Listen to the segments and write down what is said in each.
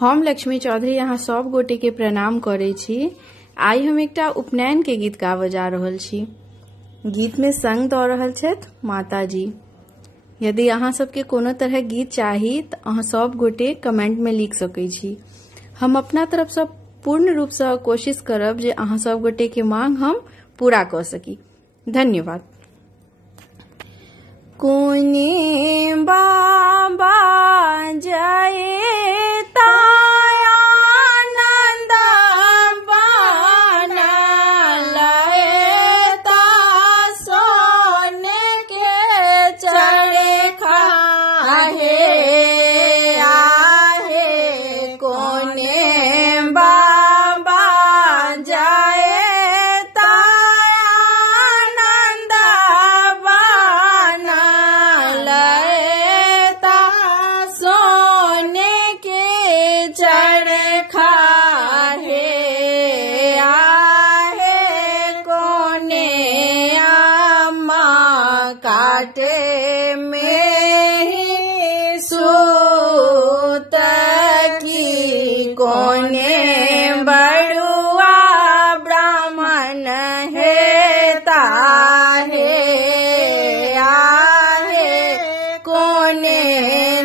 हम लक्ष्मी चौधरी यहाँ सब गोटे के प्रणाम करे छी। आई हम एकटा उपनयन के गीत गाबऽ जा रहल छी। गीत में संग दऽ रहल छथि माता जी। यदि अहाँ सबके कोनो तरह गीत चाही तऽ अहाँ सब गोटे कमेंट में लिख सकै छी। हम अपना तरफ से पूर्ण रूप से कोशिश करब जे अहाँ सब गोटे के मांग हम पूरा कऽ सकी। धन्यवाद। कोने बाबा जय काटे में ही सूत की कोने बड़ुआ ब्राह्मण है ताहे आहे कोने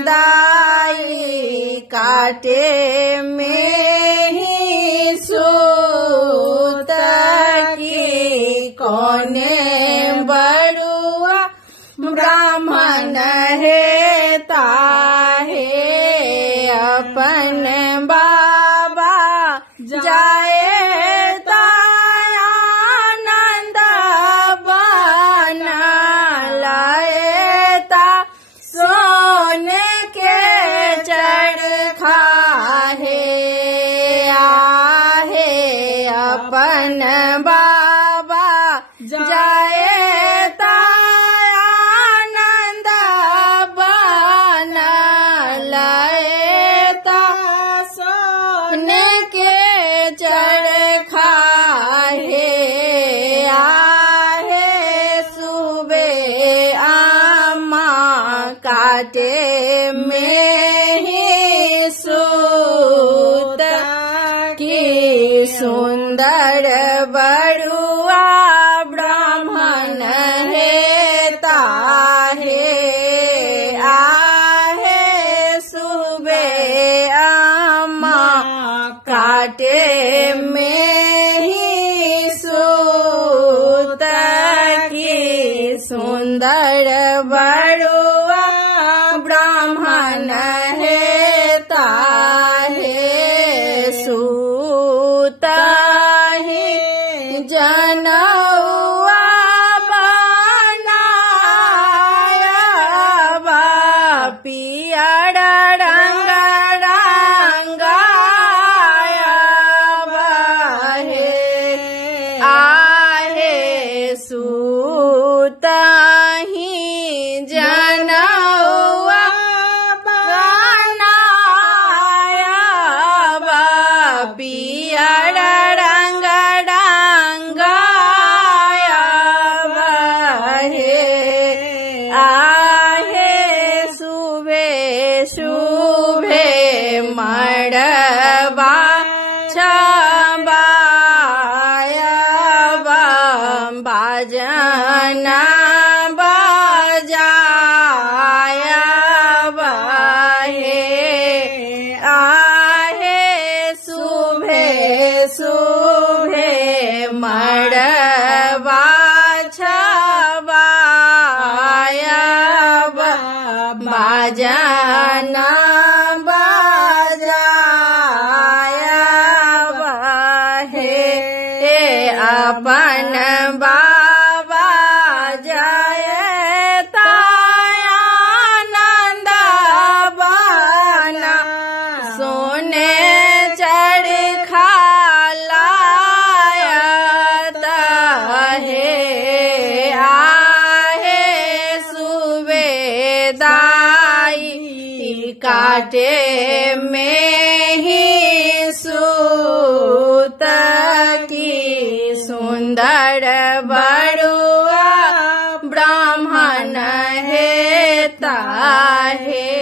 दाई काटे में ही सूत की कोने ब्राह्मण है ताहे अपन बाबा जाए आनंद बन लाए ता सोने के चरखा है आहे अपन बाबा जाए काटे में ही सूत की सुंदर बड़ुआ ब्राह्मण है ताहे आहे सुबे अम्मा काटे में ही सूत की सुंदर बड़ुआ ब्राह्मण है ताहे सूत ही जनौआ बनाया पियर रंग रंगाया बहे आहे सूत ही जनौआ पियर रंग रंगाया बहे आहे सुबे सुबे मड़वा छबाया बाजना बजाया बहे सुबे मड़वा छबाया बाजना बजाया बहे अपन बाबा जय आनंद बना सोने चरखा काटे में ही सूत की सुंदर बड़ुआ ब्राह्मण है ताहे